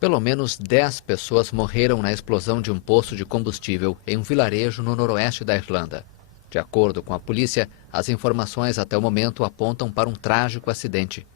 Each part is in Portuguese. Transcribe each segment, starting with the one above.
Pelo menos 10 pessoas morreram na explosão de um poço de combustível em um vilarejo no noroeste da Irlanda. De acordo com a polícia, as informações até o momento apontam para um trágico acidente.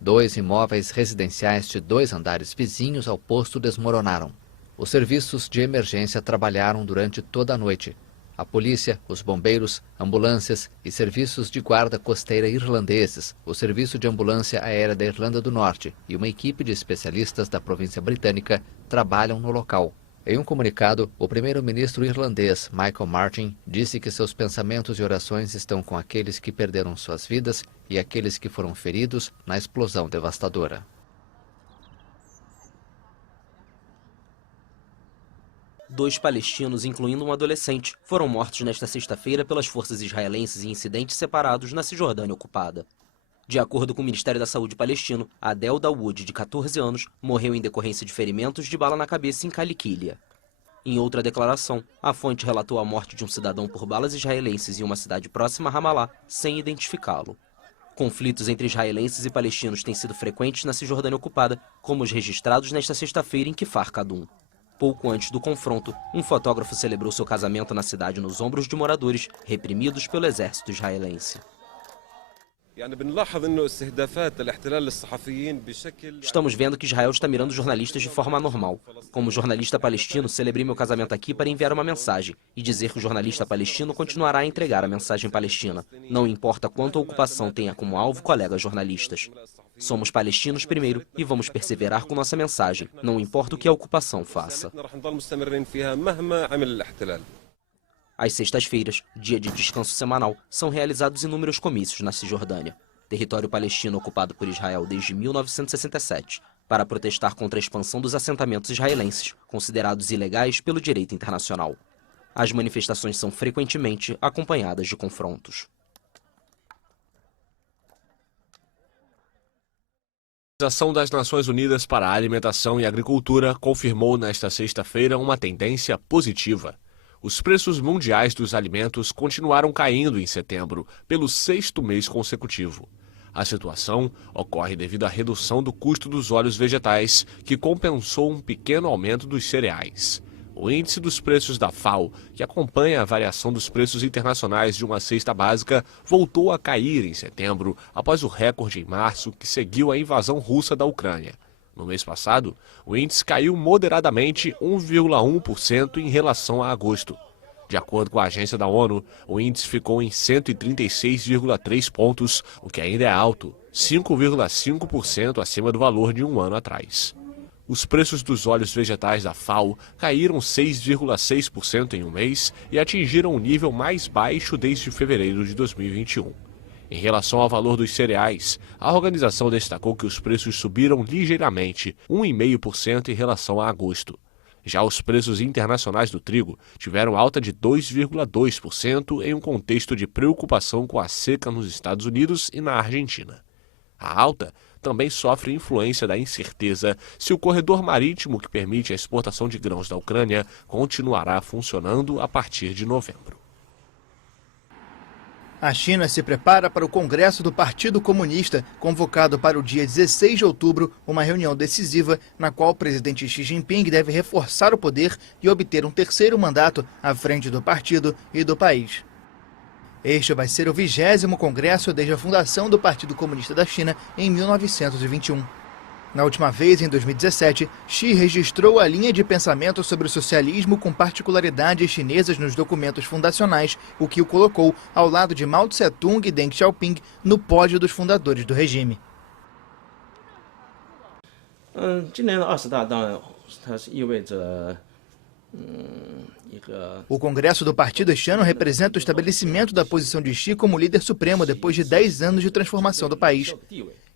2 imóveis residenciais de 2 andares vizinhos ao posto desmoronaram. Os serviços de emergência trabalharam durante toda a noite. A polícia, os bombeiros, ambulâncias e serviços de guarda costeira irlandeses, o Serviço de Ambulância Aérea da Irlanda do Norte e uma equipe de especialistas da província britânica trabalham no local. Em um comunicado, o primeiro-ministro irlandês Michael Martin disse que seus pensamentos e orações estão com aqueles que perderam suas vidas e aqueles que foram feridos na explosão devastadora. Dois palestinos, incluindo um adolescente, foram mortos nesta sexta-feira pelas forças israelenses em incidentes separados na Cisjordânia ocupada. De acordo com o Ministério da Saúde palestino, Adel Dawood, de 14 anos, morreu em decorrência de ferimentos de bala na cabeça em Caliquilia. Em outra declaração, a fonte relatou a morte de um cidadão por balas israelenses em uma cidade próxima a Ramallah, sem identificá-lo. Conflitos entre israelenses e palestinos têm sido frequentes na Cisjordânia ocupada, como os registrados nesta sexta-feira em Kfar Kadum. Pouco antes do confronto, um fotógrafo celebrou seu casamento na cidade nos ombros de moradores reprimidos pelo exército israelense. Estamos vendo que Israel está mirando jornalistas de forma anormal. Como jornalista palestino, celebrei meu casamento aqui para enviar uma mensagem e dizer que o jornalista palestino continuará a entregar a mensagem palestina. Não importa quanto a ocupação tenha como alvo colegas jornalistas. Somos palestinos primeiro e vamos perseverar com nossa mensagem, não importa o que a ocupação faça. Às sextas-feiras, dia de descanso semanal, são realizados inúmeros comícios na Cisjordânia, território palestino ocupado por Israel desde 1967, para protestar contra a expansão dos assentamentos israelenses, considerados ilegais pelo direito internacional. As manifestações são frequentemente acompanhadas de confrontos. A Organização das Nações Unidas para a Alimentação e Agricultura confirmou nesta sexta-feira uma tendência positiva. Os preços mundiais dos alimentos continuaram caindo em setembro, pelo 6º mês consecutivo. A situação ocorre devido à redução do custo dos óleos vegetais, que compensou um pequeno aumento dos cereais. O índice dos preços da FAO, que acompanha a variação dos preços internacionais de uma cesta básica, voltou a cair em setembro, após o recorde em março que seguiu a invasão russa da Ucrânia. No mês passado, o índice caiu moderadamente 1,1% em relação a agosto. De acordo com a agência da ONU, o índice ficou em 136,3 pontos, o que ainda é alto, 5,5% acima do valor de um ano atrás. Os preços dos óleos vegetais da FAO caíram 6,6% em um mês e atingiram o nível mais baixo desde fevereiro de 2021. Em relação ao valor dos cereais, a organização destacou que os preços subiram ligeiramente, 1,5% em relação a agosto. Já os preços internacionais do trigo tiveram alta de 2,2% em um contexto de preocupação com a seca nos Estados Unidos e na Argentina. A alta também sofre influência da incerteza se o corredor marítimo que permite a exportação de grãos da Ucrânia continuará funcionando a partir de novembro. A China se prepara para o Congresso do Partido Comunista, convocado para o dia 16 de outubro, uma reunião decisiva na qual o presidente Xi Jinping deve reforçar o poder e obter um 3º mandato à frente do partido e do país. Este vai ser o 20º congresso desde a fundação do Partido Comunista da China em 1921. Na última vez, em 2017, Xi registrou a linha de pensamento sobre o socialismo com particularidades chinesas nos documentos fundacionais, o que o colocou ao lado de Mao Tse-tung e Deng Xiaoping no pódio dos fundadores do regime. O Congresso do Partido este ano representa o estabelecimento da posição de Xi como líder supremo depois de 10 anos de transformação do país.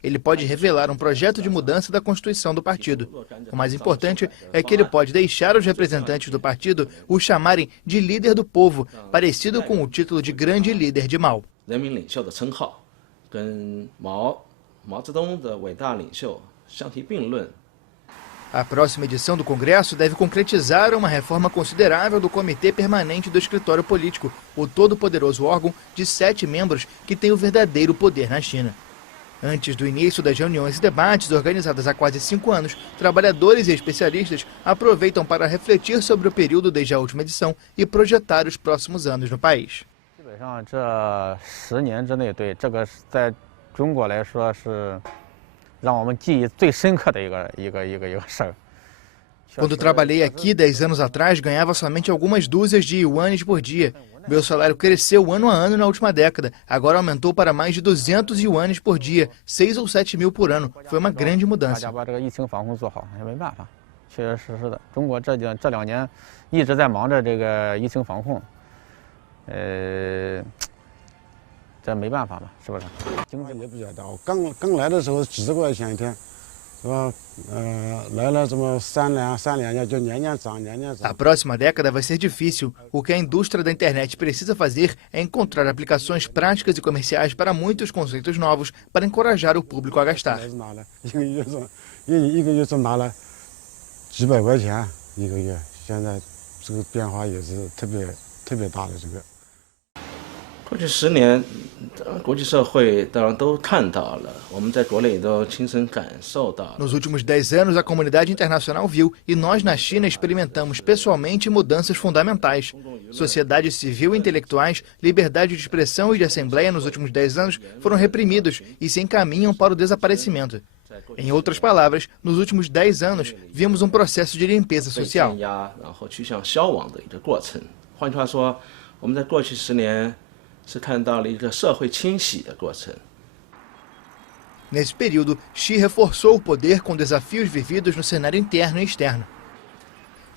Ele pode revelar um projeto de mudança da Constituição do partido. O mais importante é que ele pode deixar os representantes do partido o chamarem de líder do povo, parecido com o título de grande líder de Mao. A próxima edição do Congresso deve concretizar uma reforma considerável do Comitê Permanente do Escritório Político, o todo-poderoso órgão de 7 membros que tem o verdadeiro poder na China. Antes do início das reuniões e debates organizadas há quase 5 anos, trabalhadores e especialistas aproveitam para refletir sobre o período desde a última edição e projetar os próximos anos no país. Quando trabalhei aqui 10 anos atrás, ganhava somente algumas dúzias de yuanes por dia. Meu salário cresceu ano a ano na última década. Agora aumentou para mais de 200 yuanes por dia, 6 ou 7 mil por ano. Foi uma grande mudança. A próxima década vai ser difícil. O que a indústria da internet precisa fazer é encontrar aplicações práticas e comerciais para muitos conceitos novos para encorajar o público a gastar. Nos últimos 10 anos, a comunidade internacional viu e nós na China experimentamos pessoalmente mudanças fundamentais. Sociedade civil e intelectuais, liberdade de expressão e de assembleia nos últimos 10 anos foram reprimidos e se encaminham para o desaparecimento. Em outras palavras, nos últimos 10 anos, vimos um processo de limpeza social. Nesse período, Xi reforçou o poder com desafios vividos no cenário interno e externo.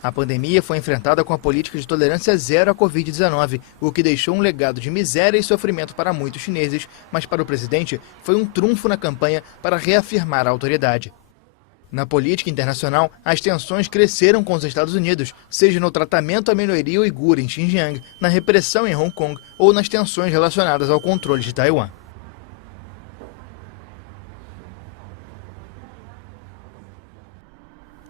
A pandemia foi enfrentada com a política de tolerância zero à Covid-19, o que deixou um legado de miséria e sofrimento para muitos chineses, mas para o presidente foi um trunfo na campanha para reafirmar a autoridade. Na política internacional, as tensões cresceram com os Estados Unidos, seja no tratamento à minoria uigur em Xinjiang, na repressão em Hong Kong ou nas tensões relacionadas ao controle de Taiwan.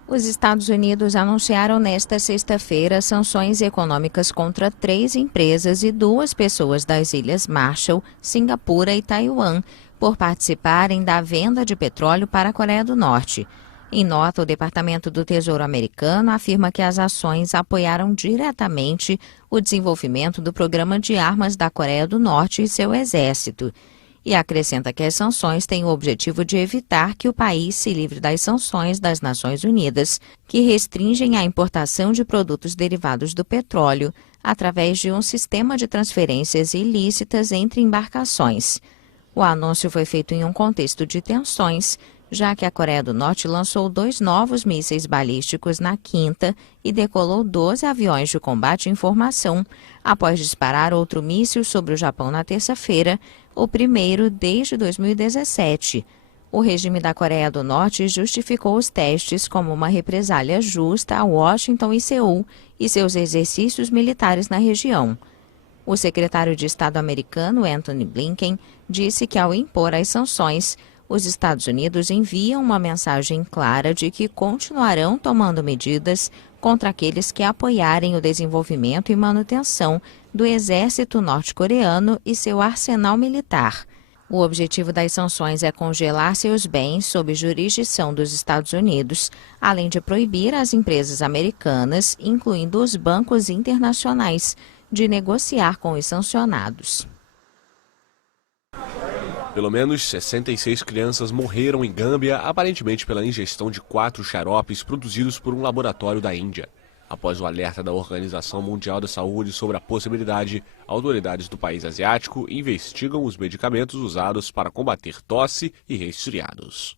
Os Estados Unidos anunciaram nesta sexta-feira sanções econômicas contra 3 empresas e 2 pessoas das Ilhas Marshall, Singapura e Taiwan, por participarem da venda de petróleo para a Coreia do Norte. Em nota, o Departamento do Tesouro americano afirma que as ações apoiaram diretamente o desenvolvimento do programa de armas da Coreia do Norte e seu exército. E acrescenta que as sanções têm o objetivo de evitar que o país se livre das sanções das Nações Unidas, que restringem a importação de produtos derivados do petróleo através de um sistema de transferências ilícitas entre embarcações. O anúncio foi feito em um contexto de tensões, já que a Coreia do Norte lançou 2 novos mísseis balísticos na quinta e decolou 12 aviões de combate em formação, após disparar outro míssil sobre o Japão na terça-feira, o primeiro desde 2017. O regime da Coreia do Norte justificou os testes como uma represália justa a Washington e Seul e seus exercícios militares na região. O secretário de Estado americano, Antony Blinken, disse que ao impor as sanções, os Estados Unidos enviam uma mensagem clara de que continuarão tomando medidas contra aqueles que apoiarem o desenvolvimento e manutenção do exército norte-coreano e seu arsenal militar. O objetivo das sanções é congelar seus bens sob jurisdição dos Estados Unidos, além de proibir às empresas americanas, incluindo os bancos internacionais, de negociar com os sancionados. Pelo menos 66 crianças morreram em Gâmbia, aparentemente pela ingestão de 4 xaropes produzidos por um laboratório da Índia. Após o alerta da Organização Mundial da Saúde sobre a possibilidade, autoridades do país asiático investigam os medicamentos usados para combater tosse e resfriados.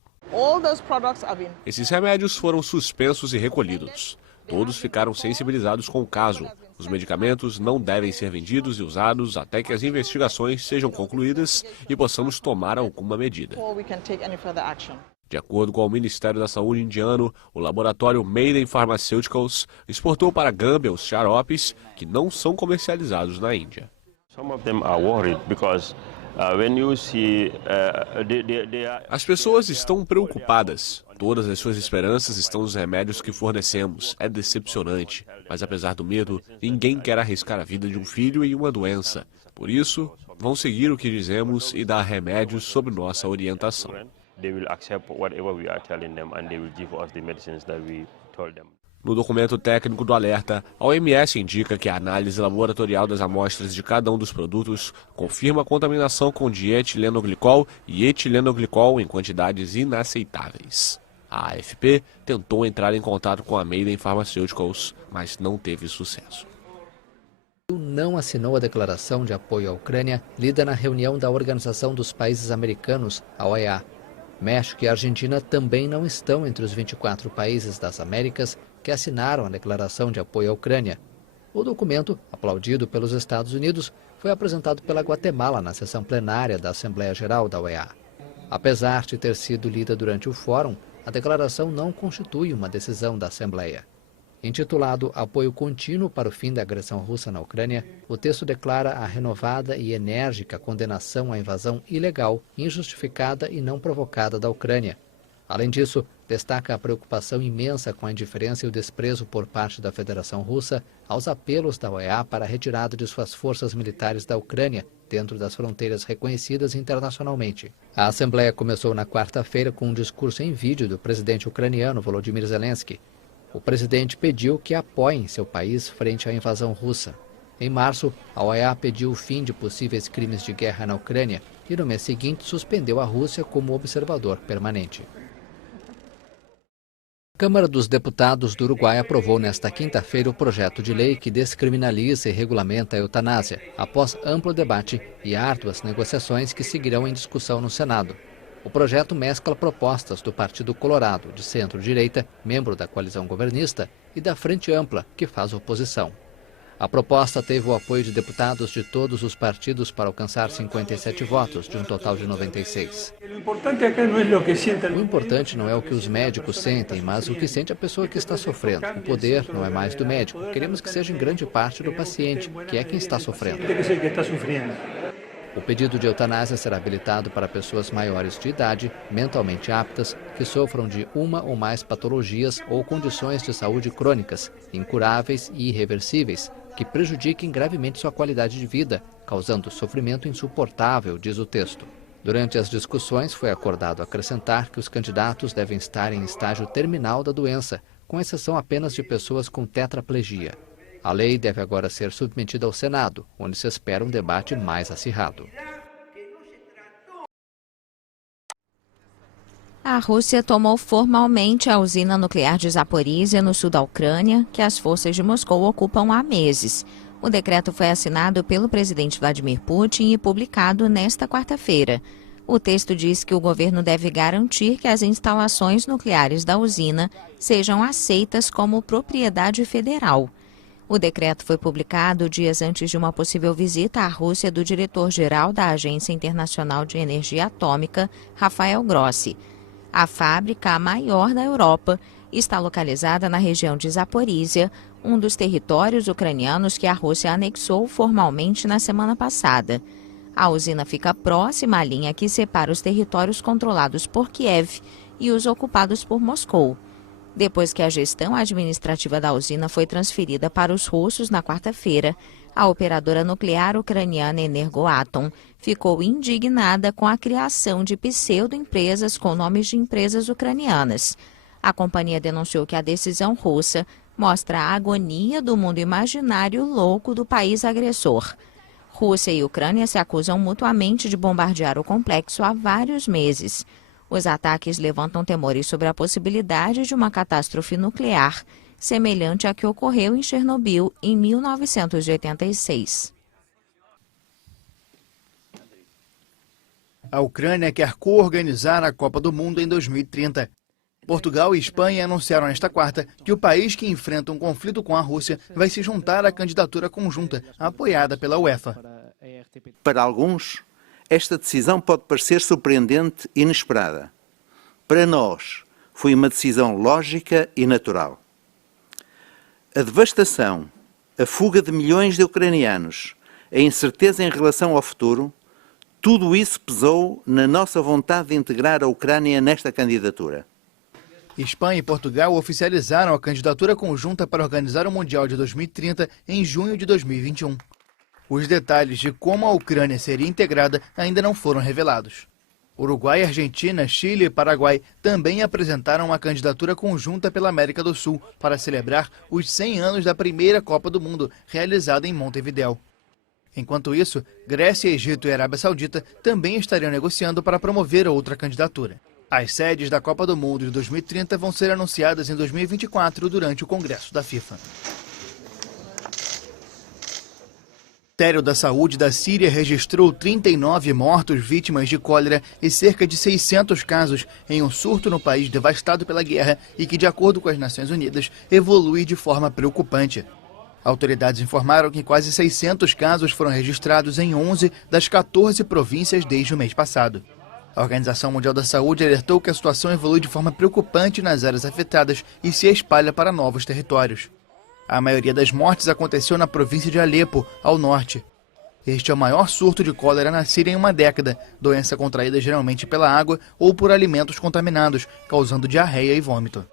Esses remédios foram suspensos e recolhidos. Todos ficaram sensibilizados com o caso. Os medicamentos não devem ser vendidos e usados até que as investigações sejam concluídas e possamos tomar alguma medida. De acordo com o Ministério da Saúde indiano, o laboratório Maiden Pharmaceuticals exportou para a Gâmbia os xaropes que não são comercializados na Índia. As pessoas estão preocupadas. Todas as suas esperanças estão nos remédios que fornecemos. É decepcionante. Mas apesar do medo, ninguém quer arriscar a vida de um filho em uma doença. Por isso, vão seguir o que dizemos e dar remédios sob nossa orientação. No documento técnico do alerta, a OMS indica que a análise laboratorial das amostras de cada um dos produtos confirma a contaminação com dietilenoglicol e etilenoglicol em quantidades inaceitáveis. A AFP tentou entrar em contato com a Maiden Pharmaceuticals, mas não teve sucesso. Não assinou a declaração de apoio à Ucrânia lida na reunião da Organização dos Países Americanos, a OEA. México e Argentina também não estão entre os 24 países das Américas que assinaram a declaração de apoio à Ucrânia. O documento, aplaudido pelos Estados Unidos, foi apresentado pela Guatemala na sessão plenária da Assembleia Geral da OEA. Apesar de ter sido lida durante o fórum, a declaração não constitui uma decisão da Assembleia. Intitulado Apoio Contínuo para o Fim da Agressão Russa na Ucrânia, o texto declara a renovada e enérgica condenação à invasão ilegal, injustificada e não provocada da Ucrânia. Além disso, destaca a preocupação imensa com a indiferença e o desprezo por parte da Federação Russa aos apelos da OEA para a retirada de suas forças militares da Ucrânia, dentro das fronteiras reconhecidas internacionalmente. A Assembleia começou na quarta-feira com um discurso em vídeo do presidente ucraniano Volodymyr Zelensky. O presidente pediu que apoiem seu país frente à invasão russa. Em março, a OEA pediu o fim de possíveis crimes de guerra na Ucrânia e no mês seguinte suspendeu a Rússia como observador permanente. A Câmara dos Deputados do Uruguai aprovou nesta quinta-feira o projeto de lei que descriminaliza e regulamenta a eutanásia, após amplo debate e árduas negociações que seguirão em discussão no Senado. O projeto mescla propostas do Partido Colorado, de centro-direita, membro da coalizão governista, e da Frente Ampla, que faz oposição. A proposta teve o apoio de deputados de todos os partidos para alcançar 57 votos, de um total de 96. O importante não é o que os médicos sentem, mas o que sente a pessoa que está sofrendo. O poder não é mais do médico. Queremos que seja em grande parte do paciente, que é quem está sofrendo. O pedido de eutanásia será habilitado para pessoas maiores de idade, mentalmente aptas, que sofram de uma ou mais patologias ou condições de saúde crônicas, incuráveis e irreversíveis, que prejudiquem gravemente sua qualidade de vida, causando sofrimento insuportável, diz o texto. Durante as discussões, foi acordado acrescentar que os candidatos devem estar em estágio terminal da doença, com exceção apenas de pessoas com tetraplegia. A lei deve agora ser submetida ao Senado, onde se espera um debate mais acirrado. A Rússia tomou formalmente a usina nuclear de Zaporizhia, no sul da Ucrânia, que as forças de Moscou ocupam há meses. O decreto foi assinado pelo presidente Vladimir Putin e publicado nesta quarta-feira. O texto diz que o governo deve garantir que as instalações nucleares da usina sejam aceitas como propriedade federal. O decreto foi publicado dias antes de uma possível visita à Rússia do diretor-geral da Agência Internacional de Energia Atômica, Rafael Grossi. A fábrica, a maior da Europa, está localizada na região de Zaporizhia, um dos territórios ucranianos que a Rússia anexou formalmente na semana passada. A usina fica próxima à linha que separa os territórios controlados por Kiev e os ocupados por Moscou. Depois que a gestão administrativa da usina foi transferida para os russos na quarta-feira, a operadora nuclear ucraniana Energoatom ficou indignada com a criação de pseudo-empresas com nomes de empresas ucranianas. A companhia denunciou que a decisão russa mostra a agonia do mundo imaginário louco do país agressor. Rússia e Ucrânia se acusam mutuamente de bombardear o complexo há vários meses. Os ataques levantam temores sobre a possibilidade de uma catástrofe nuclear, semelhante à que ocorreu em Chernobyl em 1986. A Ucrânia quer coorganizar a Copa do Mundo em 2030. Portugal e Espanha anunciaram nesta quarta que o país que enfrenta um conflito com a Rússia vai se juntar à candidatura conjunta, apoiada pela UEFA. Para alguns, esta decisão pode parecer surpreendente e inesperada. Para nós, foi uma decisão lógica e natural. A devastação, a fuga de milhões de ucranianos, a incerteza em relação ao futuro, tudo isso pesou na nossa vontade de integrar a Ucrânia nesta candidatura. Espanha e Portugal oficializaram a candidatura conjunta para organizar o Mundial de 2030 em junho de 2021. Os detalhes de como a Ucrânia seria integrada ainda não foram revelados. Uruguai, Argentina, Chile e Paraguai também apresentaram uma candidatura conjunta pela América do Sul para celebrar os 100 anos da primeira Copa do Mundo, realizada em Montevidéu. Enquanto isso, Grécia, Egito e Arábia Saudita também estariam negociando para promover outra candidatura. As sedes da Copa do Mundo de 2030 vão ser anunciadas em 2024 durante o Congresso da FIFA. O Ministério da Saúde da Síria registrou 39 mortos vítimas de cólera e cerca de 600 casos em um surto no país devastado pela guerra e que, de acordo com as Nações Unidas, evolui de forma preocupante. Autoridades informaram que quase 600 casos foram registrados em 11 das 14 províncias desde o mês passado. A Organização Mundial da Saúde alertou que a situação evolui de forma preocupante nas áreas afetadas e se espalha para novos territórios. A maioria das mortes aconteceu na província de Alepo, ao norte. Este é o maior surto de cólera na Síria em uma década, doença contraída geralmente pela água ou por alimentos contaminados, causando diarreia e vômito.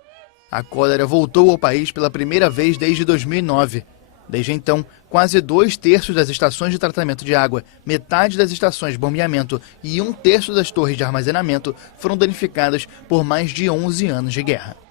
A cólera voltou ao país pela primeira vez desde 2009. Desde então, quase 2/3 das estações de tratamento de água, metade das estações de bombeamento e 1/3 das torres de armazenamento foram danificadas por mais de 11 anos de guerra.